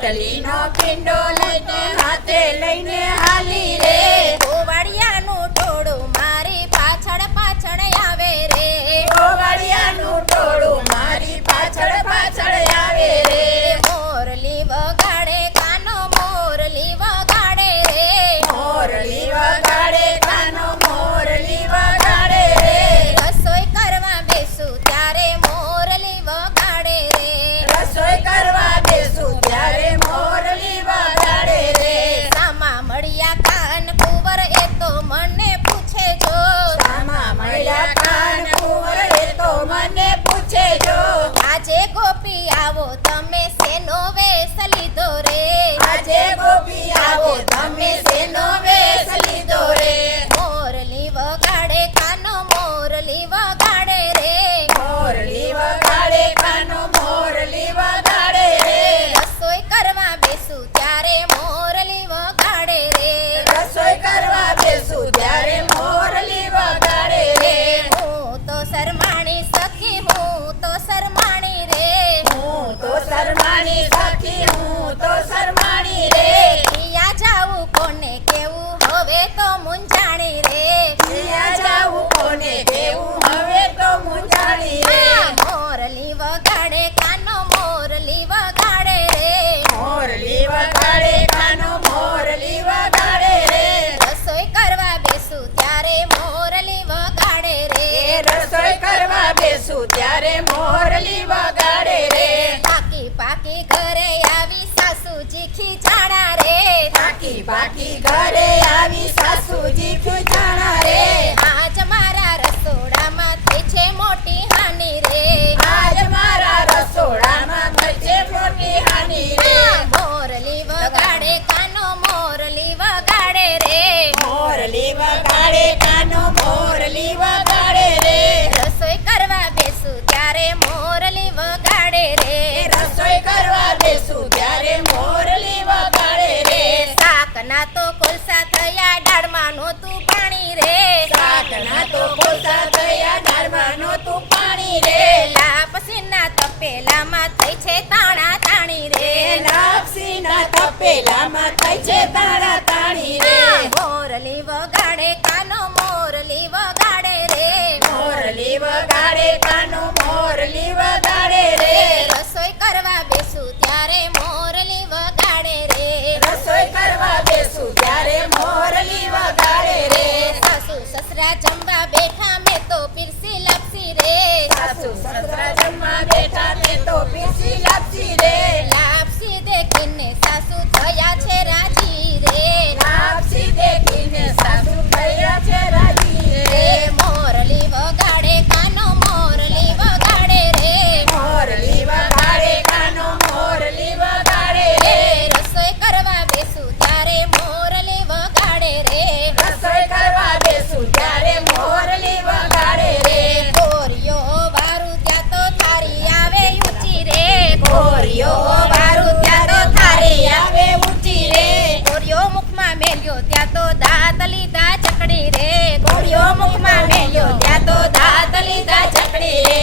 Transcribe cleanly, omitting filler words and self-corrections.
રોટલીનો ખીંડો લઈને હાથે લઈને હાલી રે ગોવાળિયાનું ટોળું મારી પાછળ પાછળ આવે રે ગોવાળિયાનું ટોળું મારી પાછળ પાછળ આવે રે મોરલી વગાડે કાનો મોરલી વગાડે રે મોરલી વગાડે કાનો મોરલી વગાડે રે રસોઈ કરવા બેસું ત્યારે મોરલી વગાડે રે રસોઈ કરવા બેસું ત્યારે મોરલી વગાડે રે સામા મળ્યા કાન કુંવર એ તો મને પૂછે જો સામા મળ્યા કાન કુંવર એ તો મને પૂછે જો આજે ગોપી આવો તમે શેનો વેશ લીધો રે આજે ગોપી આવો તમે શેનો વેશ લીધો રે મોરલી વગાડે કાનો મોરલી વગાડે રે મોરલી વગાડે કાનો મોરલી વગાડે રે રસોઈ કરવા બેસું ત્યારે મોરલી વગાડે રે રસોઈ કરવા બેસું ત્યારે મોરલી વગાડે રે હું તો શરમાણી સખી હું તો શરમાણી રે હું તો શરમાણી સખી હું તો શરમાણી રે પિયા જાવું કોને કેવું હવે તો મૂંઝાણી રે પિયા જાવું કોને કેવું હવે તો મૂંઝાણી રે મોરલી વગાડે કાનો મોરલી વગાડે રે મોરલી વગાડે કાનો મોરલી વગાડે રે રસોઈ કરવા બેસું ત્યારે મોરલી વગાડે રે રસોઈ કરવા બેસું ત્યારે મોરલી વગાડે રે પાકી પાકી ઘરે આવી સાસુજી ખીજાણા રે પાકી પાકી ઘરે આવી સાસુજી ખીજાણા રે આજ મારા રસોડામાં થઈ છે મોટી હાનિ રે આજ મારા રસોડામાં થઈ છે મોટી હાનિ રે મોરલી વગાડે કાનો મોરલી વગાડે રે મોરલી વગાડે કાનો મોરલી વગાડે રે રસોઈ કરવા બેસું ત્યારે મોરલી વગાડે રે રસોઈ કરવા બેસું ત્યારે મોરલી વગાડે રે શાકના તો કોલસા થયા દાળમાં નહોતું પાણી રે શાકના તો કોલસા થયા દાળમાં નહોતું પાણી રે લાપસીના તપેલામાં થઈ છે તાણા તાણી રે લાપસીના તપેલામાં થઈ છે તાણા તાણી રે મોરલી વગાડે કાનો મોરલી વગાડે રે મોરલી વગાડે કાનો મોરલી વગાડે રે રસોઈ કરવા બેસું ત્યારે મોરલી વગાડે રે રસોઈ કરવા બેસું ત્યારે મોરલી વગાડે રે સાસુ સસરા જમવા બેઠા મેં તો પીરસી લાપસી રે સાસુ સસરા જમવા બેઠા તે તો પીસી લાપસી રે લાપસી દેખીને સાસુ થયા છે રાજી રે લાપસી દેખીને સાસુ થયા છે રાજી રે મોરલી વગાડે કાનો મોરલી વગાડે રે મોરલી વગાડે કાનો મોરલી વગાડે રે રસોઈ કરવા બેસું ત્યારે મોરલી વગાડે રે રસોઈ કરવા બેસું ત્યારે મોરલી વગાડે રે ગોરીઓ વારું ત્યાં તો થારી આવે ઊંચી રે ગોરીઓ વારું ત્યાં તો થારી આવે ઊંચી રે ગોરીઓ મુખમાં મેલ્યો ત્યાં તો દાંત લીધા ચકડી રે ગોળીઓ મુખમાં મેલ્યો ત્યાં તો દાંત લીધા ચકડી રે